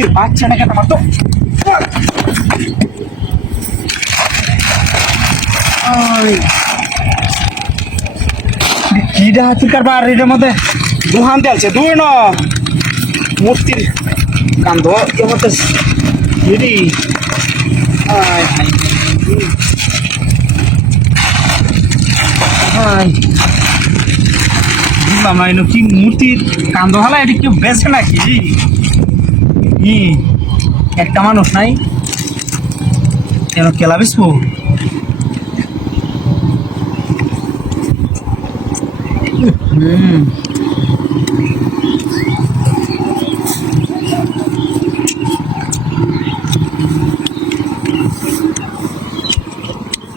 মূর্তির বাচ্চা নাকি একটা মারতো কিডা হাতিকার বার এটার মধ্যে দুহান দেলছে দুই ন মূর্তির কান্দ এর মধ্যে দিদি বুঝলাম না এনে কি মূর্তির কান্দ হালা এটা কেউ বেছে নাকি একটা মানুষ নাই কেন কেলা বেসবো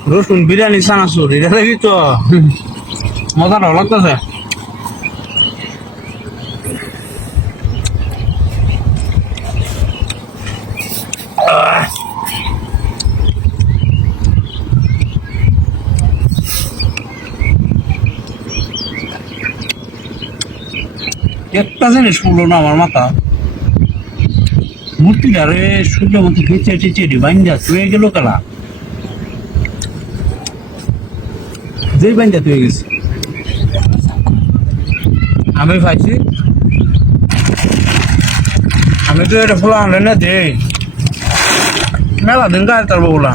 রসুন বিরিয়ানি চানাচুর এটা দেখি তো মজা ভালো লাগতেছে একটা জিনিস পড়লো না আমার মাথা মূর্তিটা রে সূর্য মতো খেচে টেচে বাইন্দা তুয়ে গেল কেলা যেই বাইন্দা তুয়ে গেছে আমি পাইছি আমি তো এটা ফুলা আনলে না দে মেলা দিন গায়ে তার বলা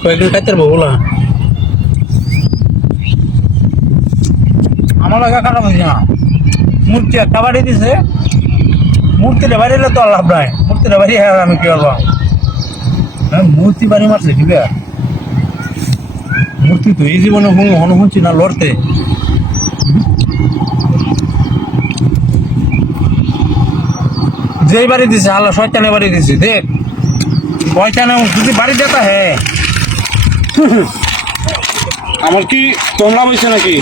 কয়েকদিন খাইতে বলা আমার লাগা খারাপ হয়েছে না মূর্তি একটা বাড়ি দিছে মূর্তিটা বাড়িলে তো লাভ নাই মূর্তিটা বাড়ি আমি কি বলবো মূর্তি বাড়ি মারছে ঠিক আছে মূর্তি তো এই জীবনে হনুহনছি না লড়তে যেই বাড়ি দিছে আল্লাহ শয়তানে বাড়ি দিছে দেখ শয়তানে যদি বাড়ি দেতা হ্যাঁ আমার কি তোমরা বলছে নাকি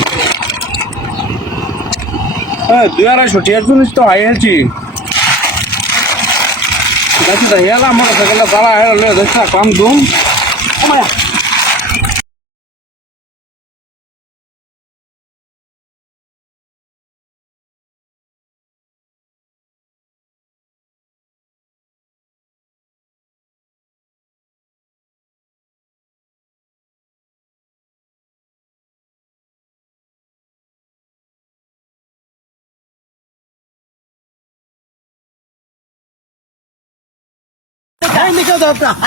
হ্যাঁ 2-250 টিয়ার জিনিস তো হাই হেলছি হেলা মোটর সাইকেলটা চালা হেলে দেখছা কম দুম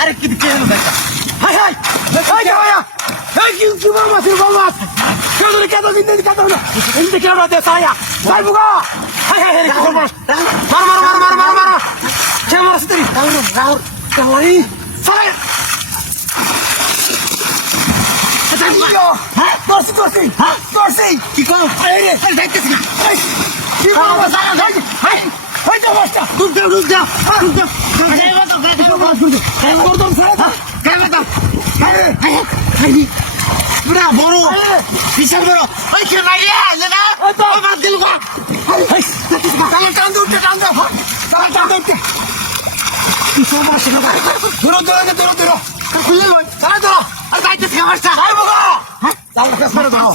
আরে কি কেন দেখা হাই হাই হাই গায়া হাই কি সুমা মাসির বাবা কেন রে কেন দিন দিন কাটো না ইনতে কেন দে সায়া যাই বুগা হাই হাই মার কেমন স্ত্রী রাউর কামাই সাই আচ্ছা দিও হ্যাঁ তোসি কি কো আরে রে যাইতেছি কি বাবা সায়া যাই হাই হাই তো বসটা দুধ দাও বড় বিশাল বড় ওই কে নাই বাদ দিল টান উঠতে কি সমস্যা না ধরো খুলে লই চালা ধরো আর যাইতে ফেমাসটা যাই বাবা চালা ফেসরে দাও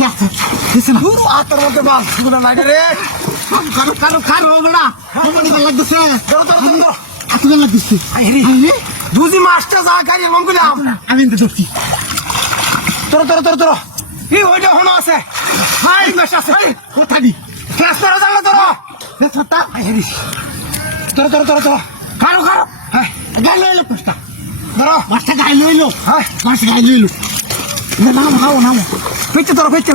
দিছেন পুরো আতর মধ্যে বাস গুলো লাগে রে কারো বড়া মনে ভাল লাগতেছে ধরো আতর লাগতেছে আরে দুজি মাস্টার যা গাড়ি মন কইলাম আমি তো ধরছি তোর কি ওইটা হনো আছে হাই মেশ আছে কোথা দি ক্লাস করে জানলে তোর তোর কারো হ্যাঁ গাই লইলো পোস্টা ধরো মাস্টার গাই লইলো হ্যাঁ মাস্টার গাই লইলো নাম পেছে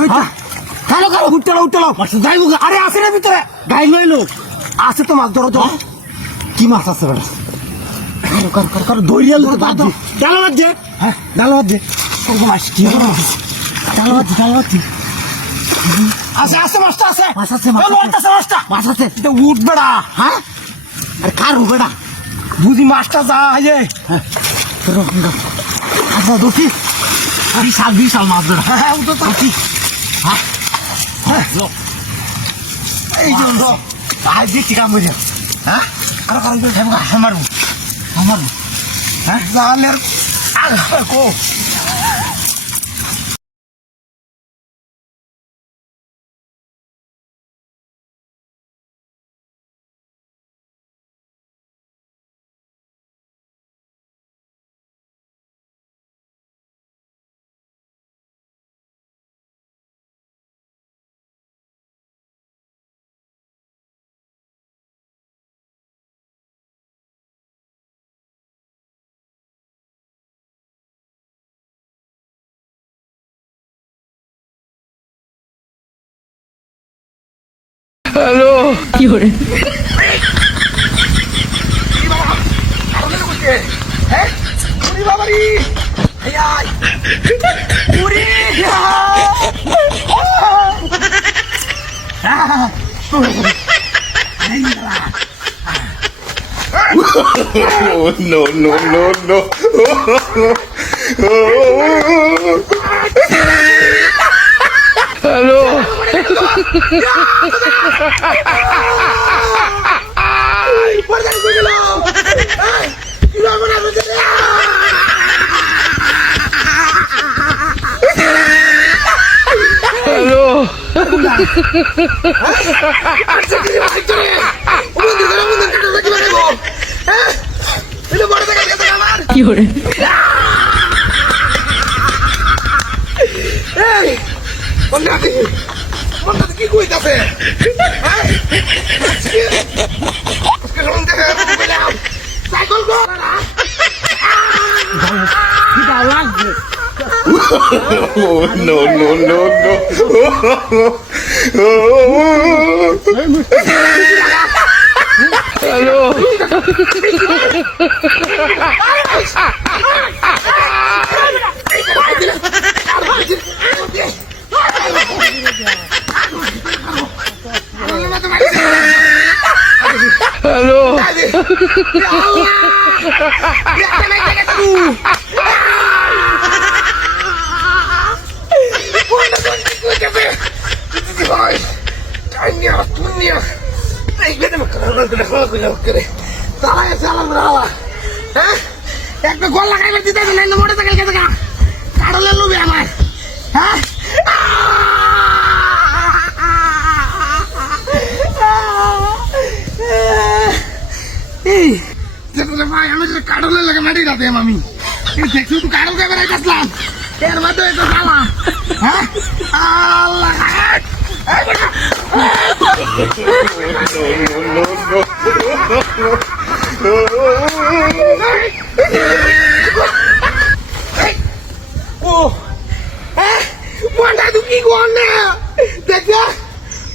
কারো উঠতে মাস্টার যাইবো আরে আছে না ভিতরে গাই লইলো আছে তো মাছ ধরো কি মাছ আছে বেটা কারো দইরিয়া লইতে বাদ দে ডালাবাদ দে হ্যাঁ ডালাবাদ দে কোন মাছ কি ডালাবাদ আছে মাছটা আছে মাছ আছে এটা উঠ বেড়া হ্যাঁ আরে কার বেড়া বুঝি মাছটা যা যে আচ্ছা দেখি বিশাল মাছ বেড়া হ্যাঁ উঠো তো কি হ্যাঁ এই জন্য আজ দেখি কাম হয়ে হ্যাঁ কারো মারবো হ্যাঁ জালের কো fiore, হ্যাঁ উড়ি বাবারি আয় উড়ি Oh, no, no, no, no. Hello. Hello. fiore, কি কইতাছে সাইকেল গো Oh, no, no, no, no. Hello. Hello. একটা গোল লাগাইবার দিতে না মোটর সাইকেল কে দেখা কাড়লে লুবে আমার হ্যাঁ ভাই আমি কাড়লে লাগে মাটি রাতে আমি দেখছি তুই কাড়ল কে বেড়াই আসলাম এর মধ্যে তো জ্বালা হ্যাঁ আল্লাহ ও হ্যাঁ বন্ডা তুই কি করনে দেখো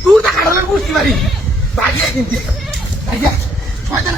তুই তো কাড়লে বুঝতে পারি বাজিয়ে কিনতে বাজিয়ে কয়টা